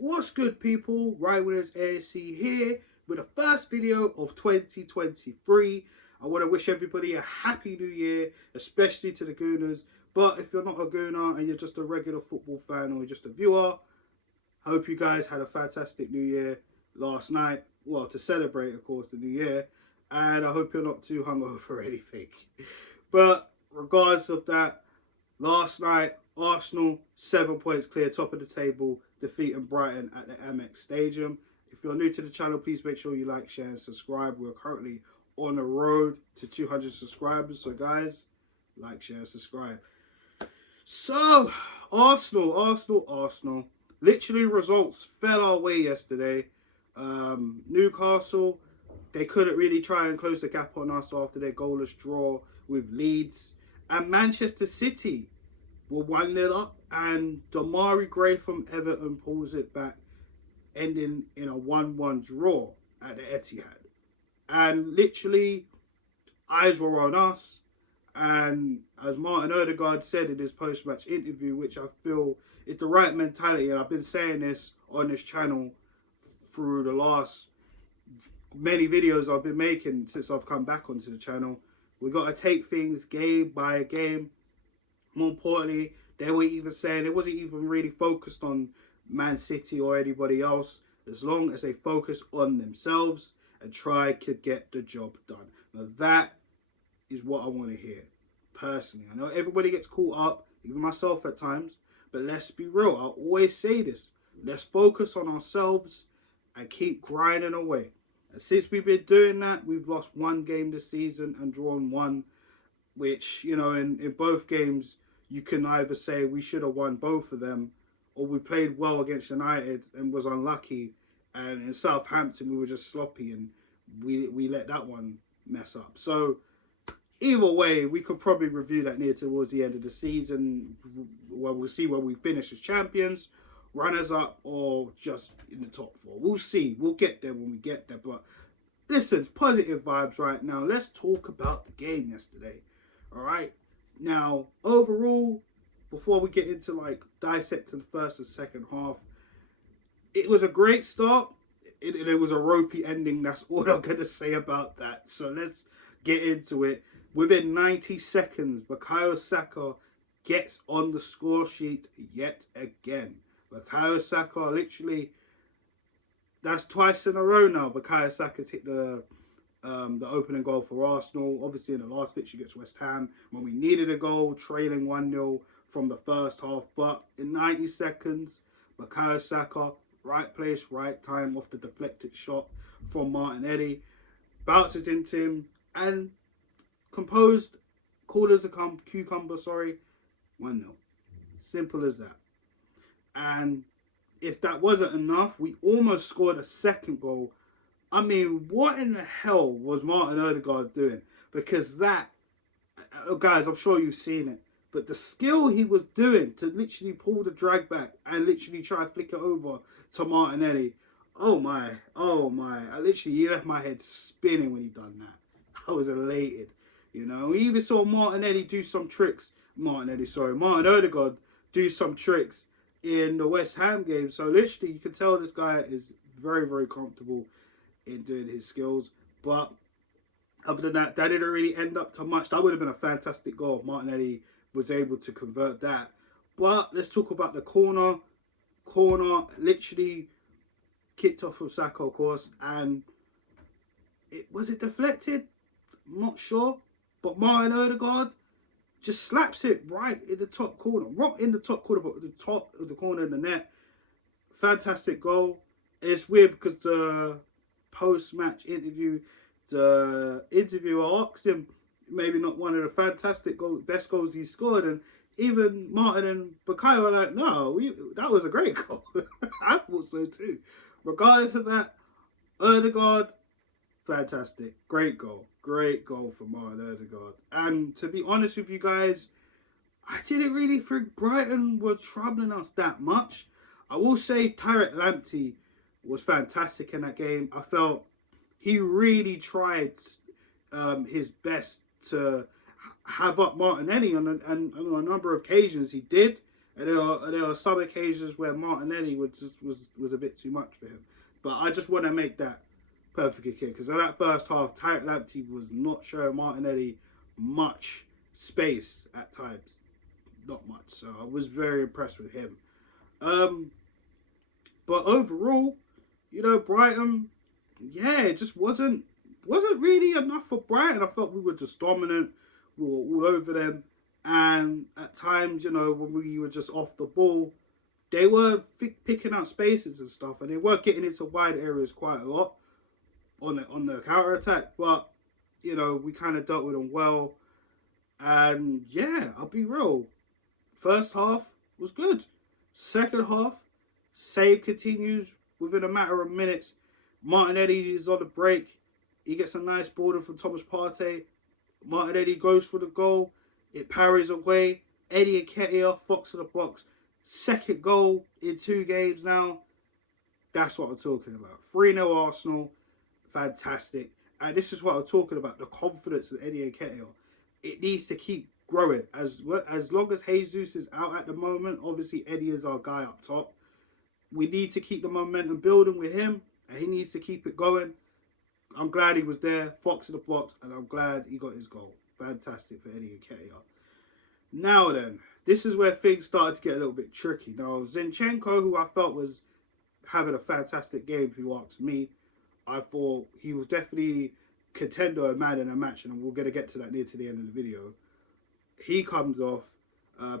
What's good, people? Right Winners ASC here with the first video of 2023. I want to wish everybody a happy new year, especially to the Gooners. But if you're not a Gooner and you're just a regular football fan or just a viewer, I hope you guys had a fantastic new year last night. Well, to celebrate, of course, the new year. And I hope you're not too hungover or anything. But regardless of that, last night, Arsenal, 7 points clear, top of the table, defeating Brighton at the Amex Stadium. If you're new to the channel, please make sure you like, share, and subscribe. We're currently on the road to 200 subscribers. So, guys, like, share, and subscribe. So, Arsenal. Literally, results fell our way yesterday. Newcastle, they couldn't really try and close the gap on us after their goalless draw with Leeds. And Manchester City were 1-0 up, and Damari Gray from Everton pulls it back, ending in a 1-1 draw at the Etihad. And literally, eyes were on us. And as Martin Odegaard said in his post-match interview, which I feel is the right mentality, and I've been saying this on this channel through the last many videos I've been making since I've come back onto the channel. We got to take things game by game. More importantly, they were even saying it wasn't even really focused on Man City or anybody else, as long as they focus on themselves and try to get the job done. Now that is what I want to hear, personally. I know everybody gets caught up, even myself at times, but let's be real. I always say this. Let's focus on ourselves and keep grinding away. And since we've been doing that, we've lost one game this season and drawn one, which, you know, in both games, you can either say we should have won both of them, or we played well against United and was unlucky, and in Southampton we were just sloppy and we let that one mess up. So either way, we could probably review that near towards the end of the season, where we'll see where we finish as champions, runners up, or just in the top four. We'll see. We'll get there when we get there. But listen, positive vibes right now. Let's talk about the game yesterday. All right. Now, overall, before we get into like dissecting the first and second half, it was a great start. It was a ropey ending. That's all I'm going to say about that. So let's get into it. Within 90 seconds, Bukayo Saka gets on the score sheet yet again. Bukayo Saka, literally, that's twice in a row now. Bukayo Saka's hit the opening goal for Arsenal. Obviously, in the last fixture against West Ham, when we needed a goal, trailing 1-0 from the first half. But in 90 seconds, Bukayo Saka, right place, right time, off the deflected shot from Martinelli, bounces into him, and composed, cool as a cucumber, 1-0. Simple as that. And if that wasn't enough, we almost scored a second goal. I mean, what in the hell was Martin Odegaard doing? Because that, guys, I'm sure you've seen it, but the skill he was doing to literally pull the drag back and literally try to flick it over to Martinelli. Oh my. He left my head spinning when he done that. I was elated. You know, we even saw Martin Odegaard do some tricks in the West Ham game. So literally, you can tell this guy is very, very comfortable in doing his skills. But other than that, that didn't really end up to much. That would have been a fantastic goal if Martinelli was able to convert that. But let's talk about the corner. Corner literally kicked off from Saka, of course, and was it deflected? I'm not sure. But Martin Odegaard just slaps it right in the top corner. Not in the top corner, but at the top of the corner of the net. Fantastic goal. It's weird because the post-match interview, the interviewer asked him maybe not one of the fantastic best goals he scored. And even Martin and Bukayo were like, no, that was a great goal. I thought so too. Regardless of that, Odegaard, fantastic. Great goal. Great goal for Martin Odegaard. And to be honest with you guys, I didn't really think Brighton were troubling us that much. I will say Tariq Lamptey was fantastic in that game. I felt he really tried his best to have up Martinelli on a number of occasions. He did. And there are some occasions where Martinelli was a bit too much for him. But I just want to make that perfectly clear, because in that first half, Tarek Lamptey was not showing Martinelli much space at times. Not much. So I was very impressed with him. But overall, you know, Brighton, yeah, it just wasn't really enough for Brighton. I felt we were just dominant. We were all over them. And at times, you know, when we were just off the ball, they were picking out spaces and stuff. And they were getting into wide areas quite a lot on the counter-attack. But, you know, we kind of dealt with them well. And, yeah, I'll be real. First half was good. Second half, save continues within a matter of minutes. Martinelli is on the break. He gets a nice border from Thomas Partey. Martinelli goes for the goal. It parries away. Eddie Nketiah, Fox of the box. Second goal in 2 games now. That's what I'm talking about. 3-0 Arsenal. Fantastic. And this is what I'm talking about. The confidence of Eddie Nketiah. It needs to keep growing. As long as Jesus is out at the moment, obviously Eddie is our guy up top. We need to keep the momentum building with him. And he needs to keep it going. I'm glad he was there. Fox in the box. And I'm glad he got his goal. Fantastic for Eddie Nketiah. Now then, this is where things started to get a little bit tricky. Now, Zinchenko, who I felt was having a fantastic game, if you ask me, I thought he was definitely contender and man in a match, and we're going to get to that near to the end of the video. He comes off.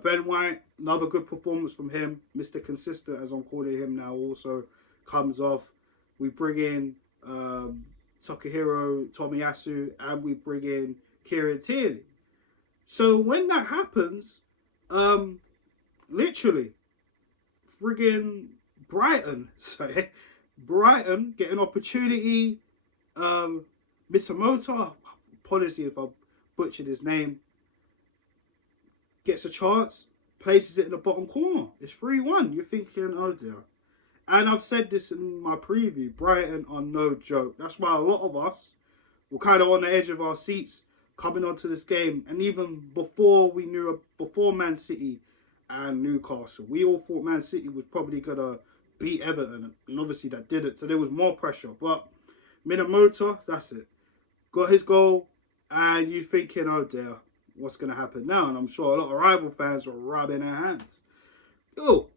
Ben White, another good performance from him. Mr. Consistent, as I'm calling him now, also comes off. We bring in Takahiro Tomiyasu, and we bring in Kieran Tierney. So when that happens, literally, friggin' Brighton, Brighton get an opportunity. Misamoto, apologies if I butchered his name, gets a chance, places it in the bottom corner. It's 3-1. You're thinking, oh dear. And I've said this in my preview, Brighton are no joke. That's why a lot of us were kind of on the edge of our seats coming onto this game. And even before Man City and Newcastle, we all thought Man City was probably going to beat Everton. And obviously that didn't. So there was more pressure. But Minamoto, that's it. Got his goal. And you're thinking, oh dear, what's going to happen now? And I'm sure a lot of rival fans were rubbing their hands. Oh,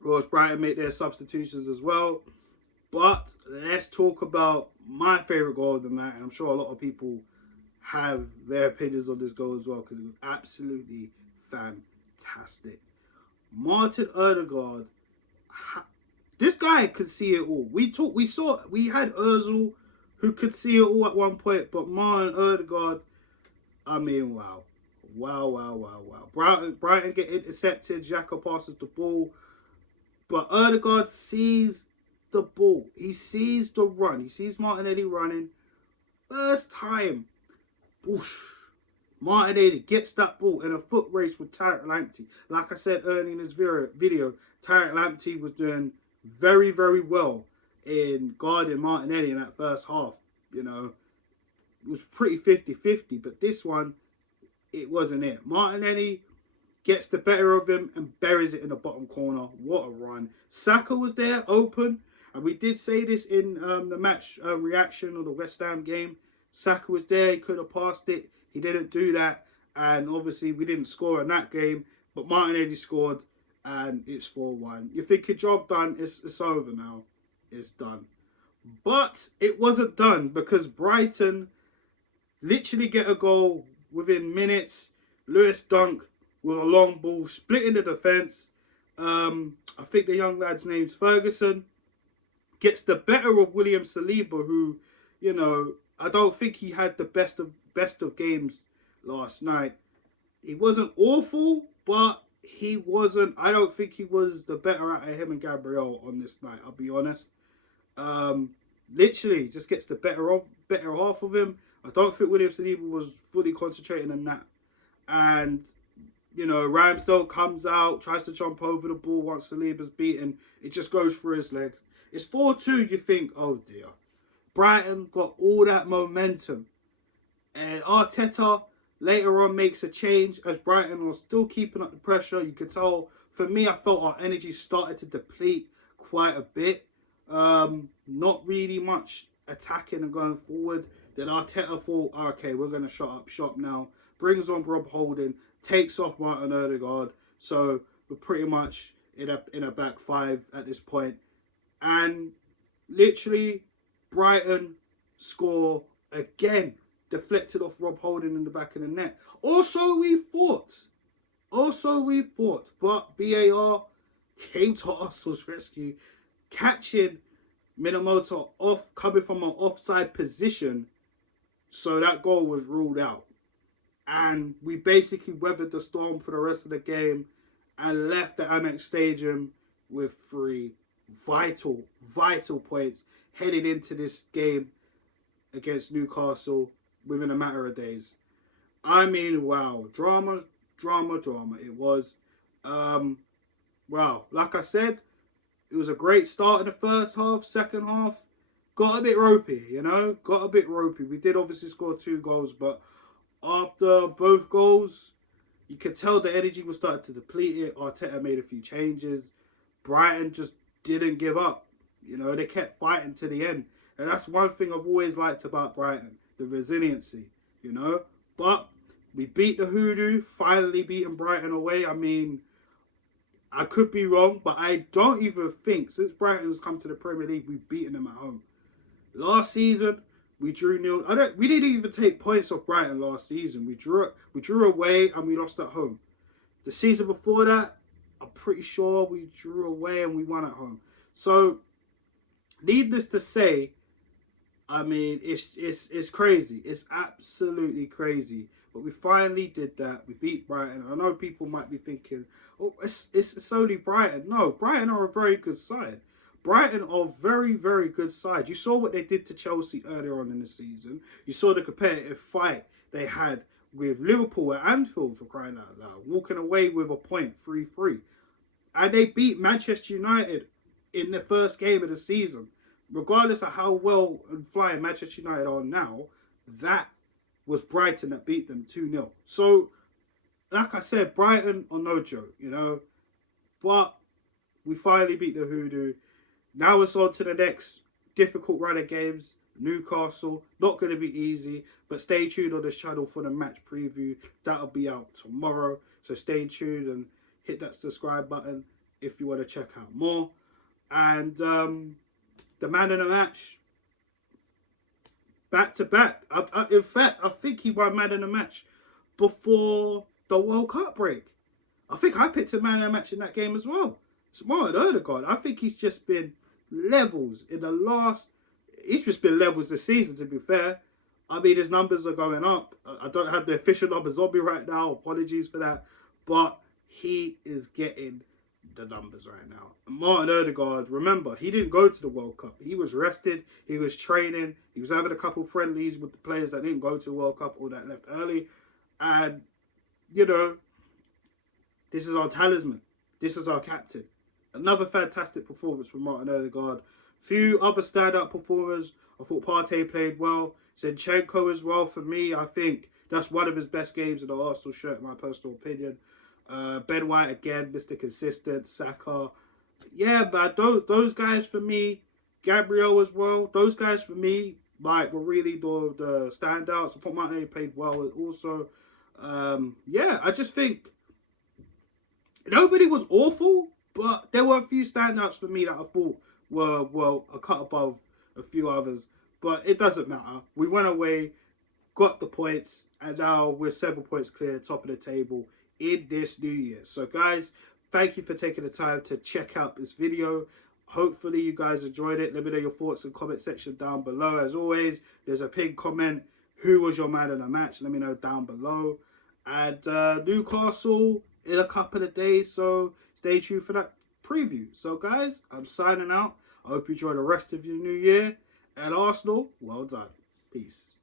Royals Brighton make their substitutions as well. But let's talk about my favourite goal of the night. And I'm sure a lot of people have their opinions on this goal as well, because it was absolutely fantastic. Martin Odegaard, this guy could see it all. We had Ozil who could see it all at one point, but Martin Odegaard, I mean, wow. Brighton get intercepted. Xhaka passes the ball, but Odegaard sees the ball. He sees the run. He sees Martinelli running. First time, whoosh, Martinelli gets that ball in a foot race with Tarek Lamptey. Like I said earlier in this video, Tarek Lamptey was doing very, very well in guarding Martinelli in that first half. You know, it was pretty 50-50, but this one, it wasn't it. Martinelli gets the better of him and buries it in the bottom corner. What a run. Saka was there, open. And we did say this in the match reaction of the West Ham game. Saka was there. He could have passed it. He didn't do that. And obviously, we didn't score in that game. But Martinelli scored. And it's 4-1. You think your job done. It's over now. It's done. But it wasn't done, because Brighton literally get a goal within minutes. Lewis Dunk with a long ball, splitting the defence. I think the young lad's name's Ferguson. Gets the better of William Saliba, who, you know, I don't think he had the best of games last night. He wasn't awful, but he wasn't. I don't think he was the better out of him and Gabriel on this night. I'll be honest. Literally just gets the better half of him. I don't think William Saliba was fully concentrating on that. And, you know, Ramsdale comes out, tries to jump over the ball once Saliba's beaten. It just goes through his legs. It's 4-2. You think, oh dear. Brighton got all that momentum. And Arteta later on makes a change as Brighton was still keeping up the pressure. You could tell for me, I felt our energy started to deplete quite a bit. Not really much attacking and going forward. Then Arteta thought, okay, we're going to shut up shop now. Brings on Rob Holding, takes off Martin Odegaard. So we're pretty much in a back five at this point. And literally, Brighton score again. Deflected off Rob Holding in the back of the net. Also, we fought. But VAR came to Arsenal's rescue, catching Minamoto off, coming from an offside position. So that goal was ruled out. And we basically weathered the storm for the rest of the game and left the Amex Stadium with 3 vital points heading into this game against Newcastle within a matter of days. I mean, wow. Drama. It was. Wow. Like I said, it was a great start in the first half. Second half, got a bit ropey, We did obviously score 2 goals, but after both goals, you could tell the energy was starting to deplete it. Arteta made a few changes. Brighton just didn't give up. They kept fighting to the end. And that's one thing I've always liked about Brighton, the resiliency, But we beat the Hoodoo, finally beating Brighton away. I mean, I could be wrong, but I don't even think, since Brighton's come to the Premier League, we've beaten them at home. Last season, we drew 0. We didn't even take points off Brighton last season. We drew away and we lost at home. The season before that, I'm pretty sure we drew away and we won at home. So, needless to say, I mean, it's crazy. It's absolutely crazy. But we finally did that. We beat Brighton. I know people might be thinking, oh, it's only Brighton. No, Brighton are a very good side. Brighton are a very, very good side. You saw what they did to Chelsea earlier on in the season. You saw the competitive fight they had with Liverpool at Anfield, for crying out loud, walking away with a point, 3-3. And they beat Manchester United in the first game of the season. Regardless of how well and flying Manchester United are now, that was Brighton that beat them 2-0. So, like I said, Brighton are no joke, But we finally beat the Hoodoo. Now it's on to the next difficult run of games. Newcastle, not going to be easy, but stay tuned on this channel for the match preview. That'll be out tomorrow, so stay tuned and hit that subscribe button if you want to check out more. And the man in the match, back to back. In fact, I think he won man in the match before the World Cup break. I think I picked a man in the match in that game as well. It's Martin Odegaard. I think he's just been levels in the last. He's just been levels this season, to be fair. I mean, his numbers are going up. I don't have the official numbers on me right now. Apologies for that. But he is getting the numbers right now. Martin Odegaard, remember, he didn't go to the World Cup. He was rested. He was training. He was having a couple friendlies with the players that didn't go to the World Cup or that left early. And, this is our talisman. This is our captain. Another fantastic performance from Martin Odegaard. Few other standout performers. I thought Partey played well. Zinchenko as well. For me, I think that's one of his best games in the Arsenal shirt, in my personal opinion. Ben White again, Mr. Consistent. Saka. Yeah, but those guys for me. Gabriel as well. Those guys for me, were really the standouts. I thought Martinelli played well also. I just think nobody was awful, but there were a few standouts for me that I thought were a cut above a few others. But it doesn't matter. We went away, got the points, and now we're 7 points clear, top of the table in this new year. So guys, thank you for taking the time to check out this video. Hopefully you guys enjoyed it. Let me know your thoughts in the comment section down below. As always, there's a pinned comment. Who was your man in the match? Let me know down below. And Newcastle in a couple of days, so stay tuned for that preview. So guys, I'm signing out. I hope you enjoy the rest of your new year. And Arsenal, well done. Peace.